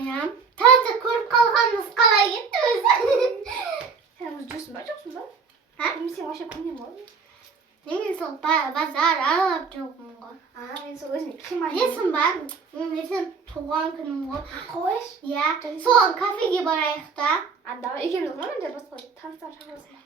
Ya. Tarzda ko'rib qolganimiz qalay ketdi o'zi. Sen o'zi жүрсің ба, жоқсың ба? Ha? Мен сен вообще көрмеймін ғой. Men сол bozor aralab жүрмін ғой. Мен сол өзім киім алып. Несім бар? Несім туған күнім ғой. Қойш. Иә. Соған кафеге барайық та. Давай екеуміз ғой менде басқа таныстар шақырасың ба?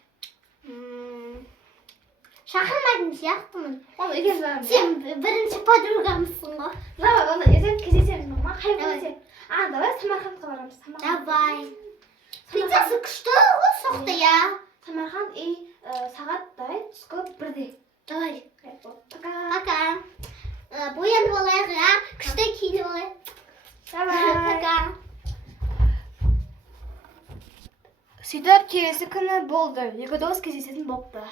Шақырмайтын сияқтымын. Оны екеуміз барамыз. Сен бірінші подругамсың ғой. Давай, онда ертең кездесеміз ма? Қай кездесеміз? Давай Самарқандқа барамыз. Давай. Пиццасы күшті ғой соқты, я. Самарқанд и сағат давай түскі 1-де. Давай. Пока. Пока. Боянып алайық, я. Күшті киініп алайық. Давай. Пока. Сөйтіп келесі күні болды. Екі дос кездесетін болыпты.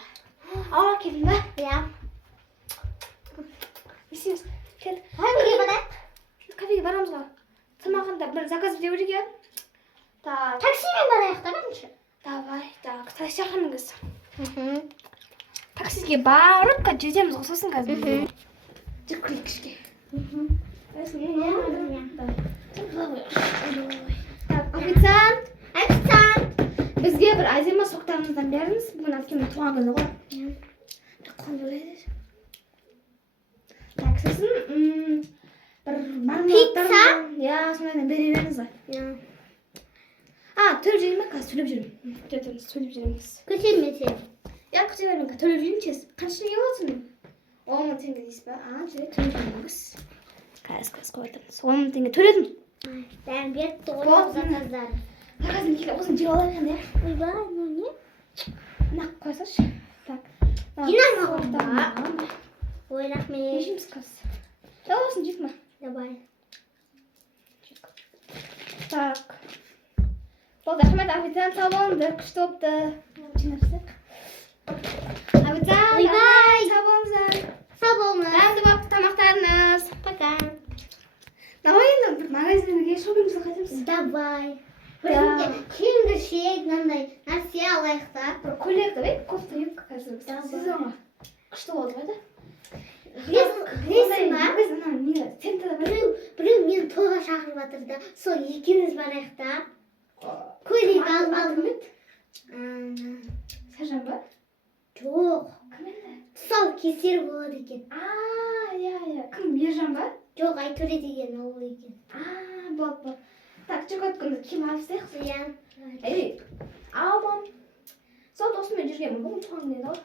Келдің ба? Иә. Не істейміз? Кел. Кафеге барайық. Кафеге барамыз ғой. Самарқанда бір заказ бітеу керек еді. Таксимен барайық та бірінші. Давай, такси шақырыңыз. Таксиге барып, жетеміз ғой сосын қазір. Жүріп кішке. Официант, бізге бір әдемі соқтарымыздан беріңіз. Бүгін әпкемнің туған күні ғой. Қол болады. Сосын Пицца? Иә, сонымен бере беріңіз ғой. Төлеп жүрейін ме? Қазір төлеп жүрмін. Төлеп жүреміз. Көтермесем. Я күте бермін, төлеп жүрейін тез. Қанша неге болсын? 10 мың теңге дейсіз ба? Жүрек төлеп жүрмеңіз. Қазір қойып отырмыз. 10 мың теңге төледім. Бәрін беріпті ғой заказдар. Заказын келіп осыны жеп алайық енді. Ойбай, ну не? Нақ қойсашы. Жинамаған ба? Ой, рахмет. Нешіміз қазір? Жау болсын, жек ма? Давай. Так. Болды, рахмет, официант сау болыңыздар, күшті болыпты. Жинарсақ. Официант, Ойбай. сау болыңыздар. Сау болыңыз. Дәмді болыпты тамақтарыңыз. Пока. Давай енді бір магазинге шопингімізді қайтамыз. Давай. Бірінде киімді шек, мынандай нәрсе алайық та. Бір көйлек давай, кофта юбка қазір сезонға. Күшті болды ғой да. Білесің ба? Біз не центрда Біреу мені тойға шақырып жатыр да. Сол екеуміз барайық та. Көйлек алып алдым. Сержан ба? Жоқ. Кім енді? Тұсау кесер болады екен. Иә. Кім, Ержан ба? Жоқ, Айтөре деген ол екен. Болды. Так, жүк өткенде киім алып істейік. Иә. Мам. Сол досыммен жүргенмін, бүгін туған күні еді ғой.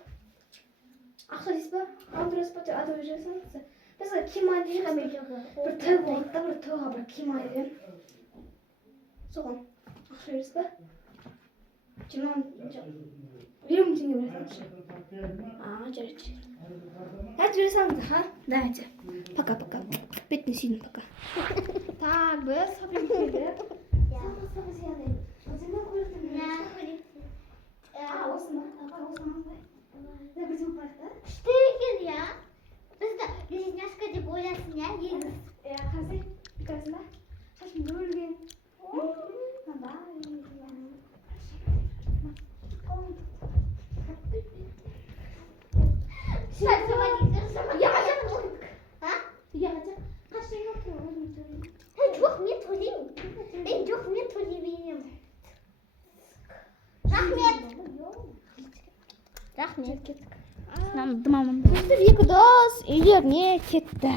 Ақша дейсіз ба? Алдырасыз ба? Адыр жүресің? Бізге киім алып жүрміз. Бір той болды да, бір тойға бір киім алып едім. Соған ақша бересіз ба? 20 мың теңге бересің. Жарайды. Давайте бересіңіз, ха? Давайте. Пока. Бетіне сүйдім, пока. Так, біз шопингке келдік. Осы ма? Осыны алып. Бірден барайық та? Күшті екен, я. Бізді близняшка деп ойласын, я, егіз. Қазір бүйтасың ба? Шашым бөлген. Жоқ, мен төлей беремін. Рахмет. Кеттік. Екі дос үйлеріне кетті.